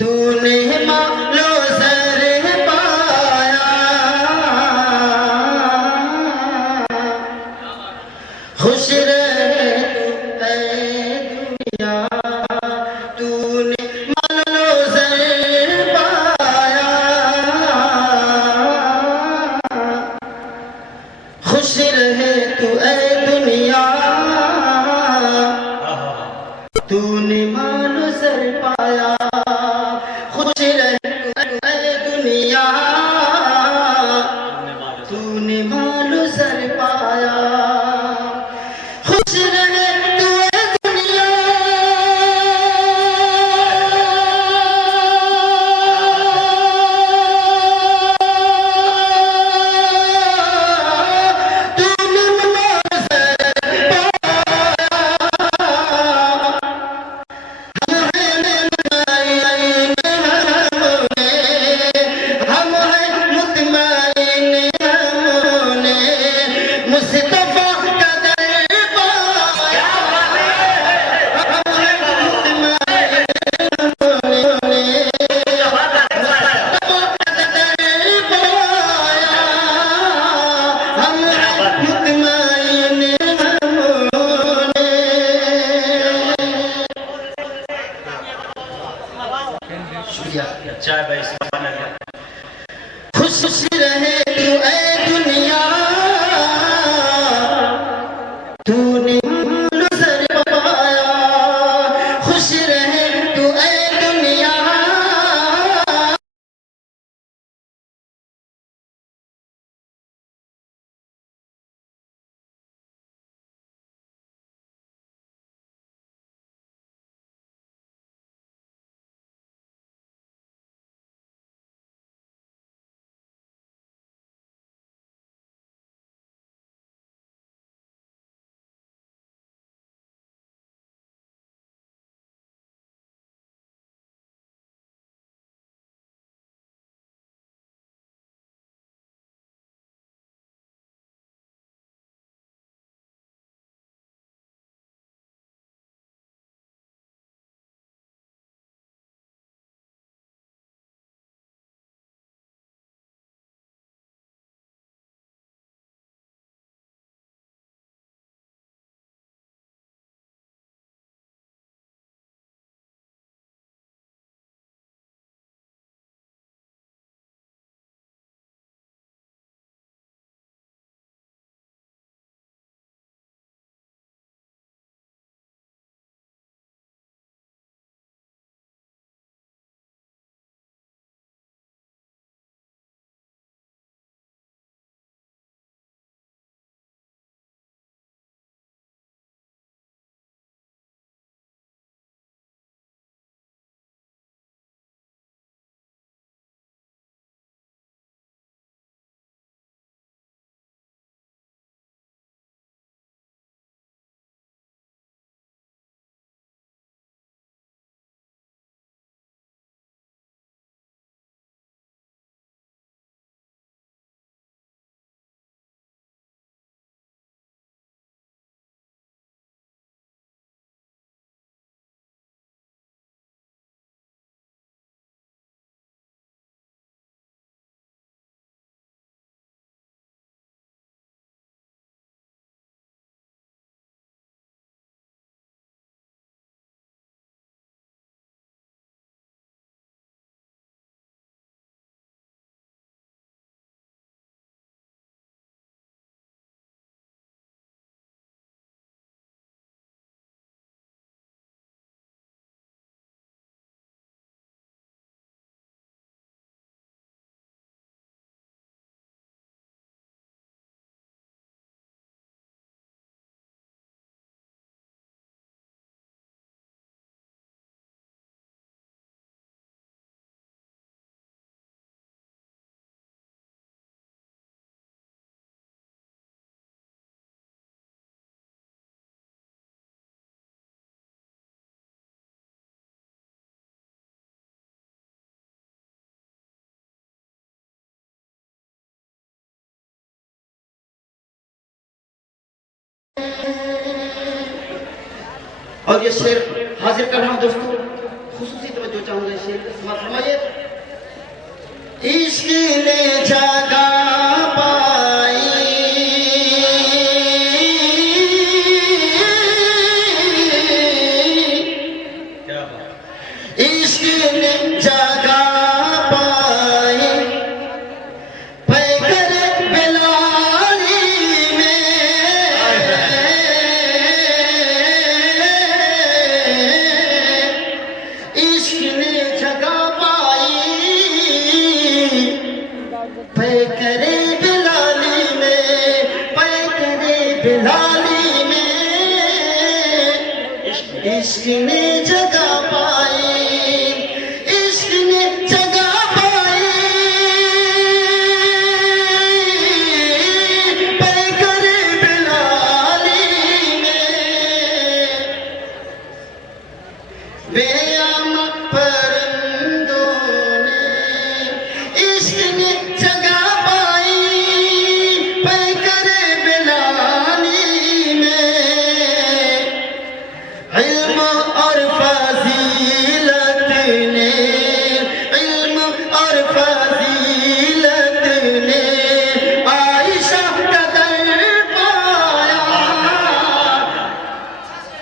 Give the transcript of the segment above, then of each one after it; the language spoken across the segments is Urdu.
تو نے مالو سر پایا خوش رہے اے دنیا تو نے مالو سر پایا خوش رہے تو اے دنیا تو نے مالو سر پایا خوش رہے اے دنیا تو نے مالو سر پایا خوش رہے تو اے دنیا تو نے مالو سر چائے بھائی سبحان اللہ خوش رہے تو اے دنیا تو نے مالو سر پایا خوش رہے تو اے دنیا اور یہ شعر حاضر کر رہا ہوں دوستوں، خصوصی توجہ جو چاہوں گا شیر کا سماعت فرمائیے. عشق نے جگہ پائی عشق نے جگہ پائی پیکر بلالی میں عشق نے جگہ پائی پیکر بلالی میں پیکر بلالی میں عشق نے جگہ پائی عشق نے جگہ پائی پیکر بلالی میں بیام پرندوں نے عشق نے جگہ پائی پیکر بلالی میں علم اور فضیلت نے علم اور فضیلت نے عائشہ کا در پایا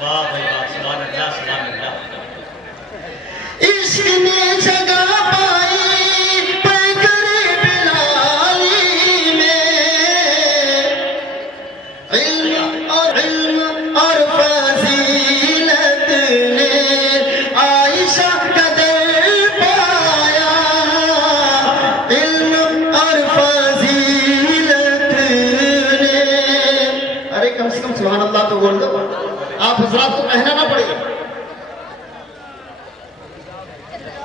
واہ بھائی واہ سبحان اللہ سبحان اللہ. عشق نے جگہ پائی پیکر بلالی میں علم اور فضیلت نے عائشہ کا در پایا علم اور فضیلت نے. ارے کم سے کم سبحان اللہ تو بول دو. آپ حضرات کو کہنا نہ پڑے گا.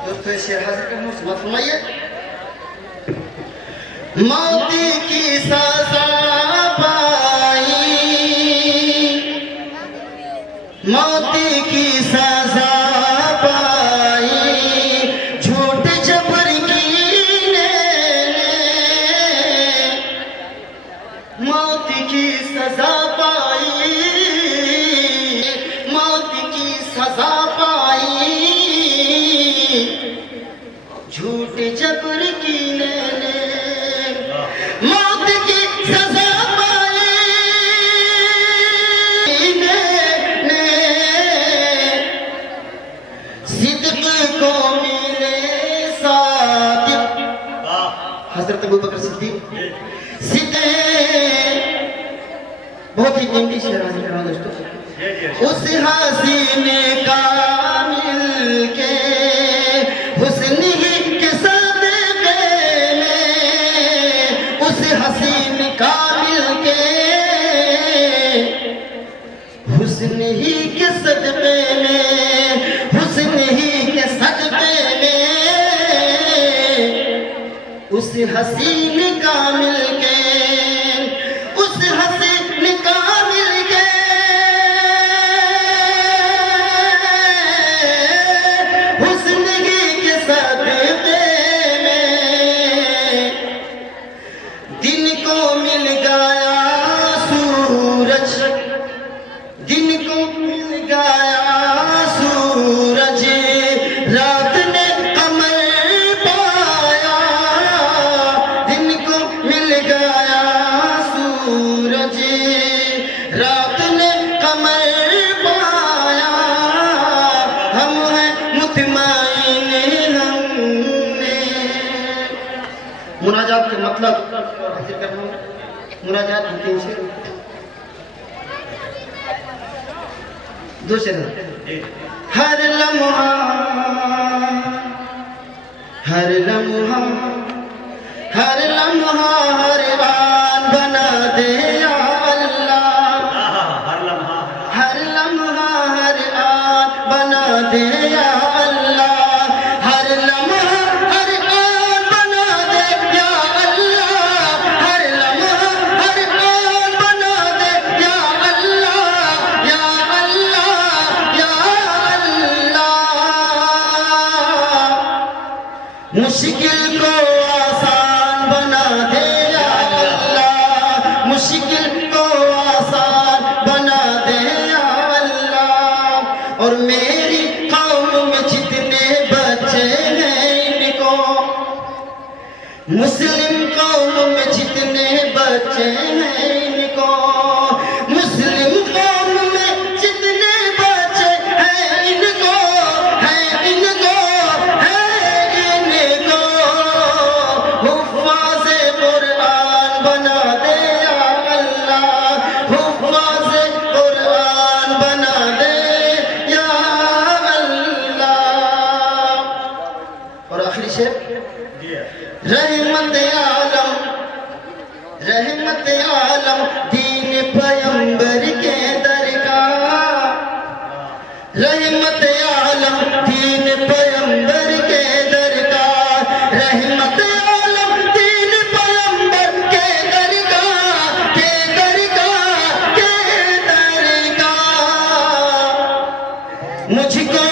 دوستو یہ شعر حاضر کرنا سماعت فرمائیے. موت کی سزا پائی موت کی سزا پائی جھوٹ جبر کی نے موت کی سزا پائی موت کی سزا پائی جھوٹ جبر کی نے موت کی سزا پائی نے صدق کو ملے صادق. حضرت ابوبکر صدیق بہت ہی قیمتی شعر حاضر کر رہا ہوں دوستو. اس حسین کامل کے حسن ہی کے صدقے میں اس حسین کامل کے حسن ہی کے صدقے میں حسن ہی کے صدقے میں اس حسین کامل کے اس حسین کامل کے حسن ہی کے صدقے میں دن کو مل گیا سورج دن کو مل گیا سورج رات نے قمر پایا دن کو مل گیا سورج رات نے قمر پایا ہم ہیں مطمئن ہم نے. مناجات کے مطلب حاصل کرنا ہوں. مناجات ہوتی ہیں دو شعر. ہر لمحہ ہر لمحہ ہر لمحہ ہر آن بنا دے یا اللہ ہر لمحہ ہر لمحہ ہر آن بنا دے یا اللہ ہر لمحہ ہر آن بنا دے یا اللہ ہر لمحہ ہر آن بنا دے یا اللہ یا اللہ یا اللہ. مشکل کو آسان بنا دے یا اللہ مشکل کو آسان بنا دے یا اللہ. اور میری قوم میں جتنے بچے مسلم قوم میں جتنے بچے ہیں ان کو، مسلم قوم میں جتنے بچے ہیں ان کو، ہیں ان کو، ہیں ان کو، حفاظ قرآن بنا دے یا اللہ، حفاظ قرآن بنا دے یا اللہ۔ اور آخری شعر، رحمت عالم، رحمت عالم دین پیمبر کے درگاہ، رحمت عالم دین پیمبر کے درگاہ، رحمت عالم دین پیمبر کے درگاہ، کے درگاہ، کے درگاہ، مجھ کو